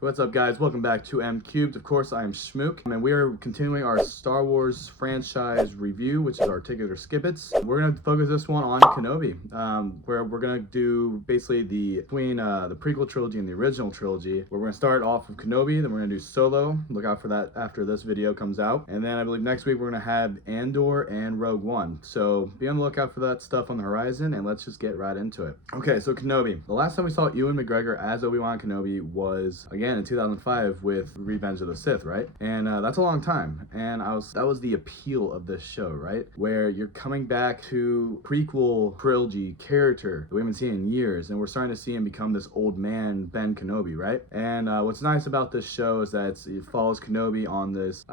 What's up, guys? Welcome back to MCubed. Of course, I am Schmook, and we are continuing our Star Wars franchise review, which is our Take It or Skip It. We're going to focus this one on Kenobi, where we're going to do basically between the prequel trilogy and the original trilogy, where we're going to start off with Kenobi, then we're going to do Solo. Look out for that after this video comes out. And then I believe next week we're going to have Andor and Rogue One. So be on the lookout for that stuff on the horizon, and let's just get right into it. Okay, so Kenobi. The last time we saw Ewan McGregor as Obi-Wan Kenobi was, again, in 2005 with Revenge of the Sith, right? And that's a long time. And that was the appeal of this show, right? Where you're coming back to prequel trilogy character that we haven't seen in years, and we're starting to see him become this old man, Ben Kenobi, right? And what's nice about this show is that it follows Kenobi on this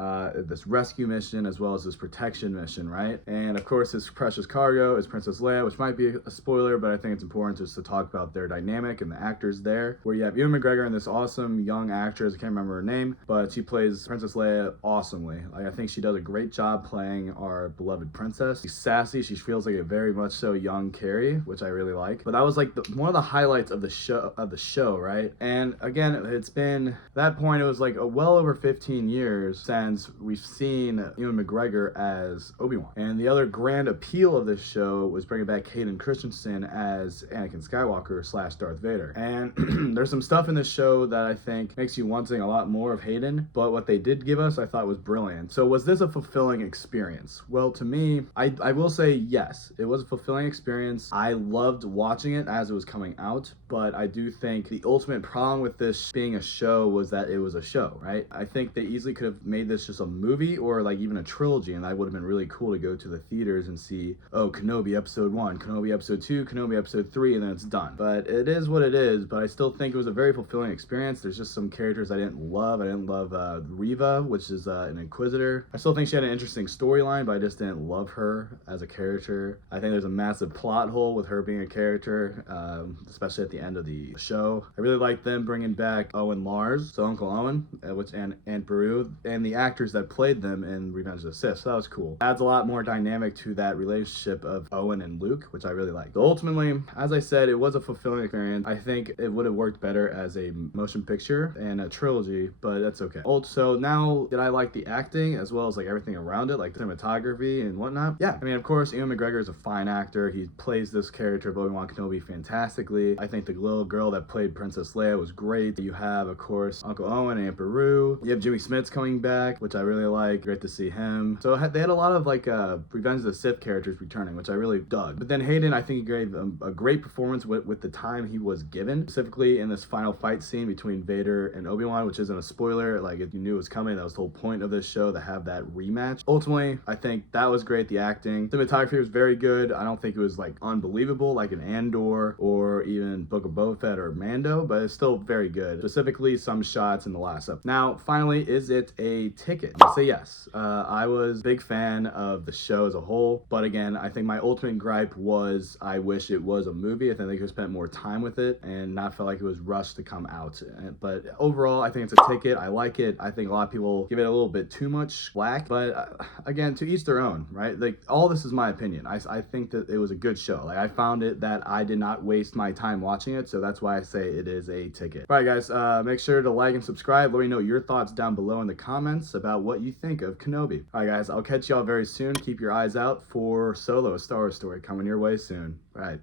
this rescue mission as well as this protection mission, right? And of course, his precious cargo is Princess Leia, which might be a spoiler, but I think it's important just to talk about their dynamic and the actors there. Where you have Ewan McGregor and this awesome young actress, I can't remember her name, but she plays Princess Leia awesomely. Like, I think she does a great job playing our beloved princess. She's sassy. She feels like a very much so young Carrie, which I really like. But that was like one of the highlights of the show, right? And again, it's been that point. It was like well over 15 years since we've seen Ewan McGregor as Obi-Wan. And the other grand appeal of this show was bringing back Hayden Christensen as Anakin Skywalker / Darth Vader. And there's some stuff in this show that I think makes you wanting a lot more of Hayden, but what they did give us I thought was brilliant. So was this a fulfilling experience? Well, to me, I will say yes, it was a fulfilling experience. I loved watching it as it was coming out, but I do think the ultimate problem with this being a show was that it was a show, right? I think they easily could have made this just a movie or like even a trilogy, and that would have been really cool to go to the theaters and see, oh, Kenobi episode 1, Kenobi episode 2, Kenobi episode 3, and then it's done. But it is what it is, but I still think it was a very fulfilling experience. There's just some characters I didn't love. I didn't love Reva, which is an Inquisitor. I still think she had an interesting storyline, but I just didn't love her as a character. I think there's a massive plot hole with her being a character, especially at the end of the show. I really like them bringing back Owen Lars, so Uncle Owen, and Beru, and the actors that played them in Revenge of the Sith. So that was cool. Adds a lot more dynamic to that relationship of Owen and Luke, which I really like. So ultimately, as I said, it was a fulfilling experience. I think it would have worked better as a motion picture and a trilogy, but that's okay. Also, now did I like the acting as well as like everything around it, like the cinematography and whatnot? Yeah, I mean, of course, Ewan McGregor is a fine actor. He plays this character of Obi-Wan Kenobi fantastically. I think the little girl that played Princess Leia was great. You have, of course, Uncle Owen and Aunt Beru. You have Jimmy Smits coming back, which I really like. Great to see him. So they had a lot of like Revenge of the Sith characters returning, which I really dug. But then Hayden, I think he gave a great performance with the time he was given, specifically in this final fight scene between Vader and Obi-Wan, which isn't a spoiler. Like, if you knew it was coming, that was the whole point of this show, to have that rematch. Ultimately, I think that was great. The acting, cinematography was very good. I don't think it was like unbelievable like an Andor or even Book of Boba Fett or Mando, but it's still very good. Specifically, some shots in the last episode. Now, finally, is it a ticket? I say yes. I was a big fan of the show as a whole, but again, I think my ultimate gripe was I wish it was a movie. I think they could have spent more time with it and not felt like it was rushed to come out. But overall, I think it's a ticket. I like it. I think a lot of people give it a little bit too much slack, but again, to each their own, right? Like, all this is my opinion. I think that it was a good show. Like, I found it that I did not waste my time watching it, so that's why I say it is a ticket. All right, guys, make sure to like and subscribe. Let me know your thoughts down below in the comments about what you think of Kenobi. All right, guys, I'll catch y'all very soon. Keep your eyes out for Solo, a Star Wars story coming your way soon. All right.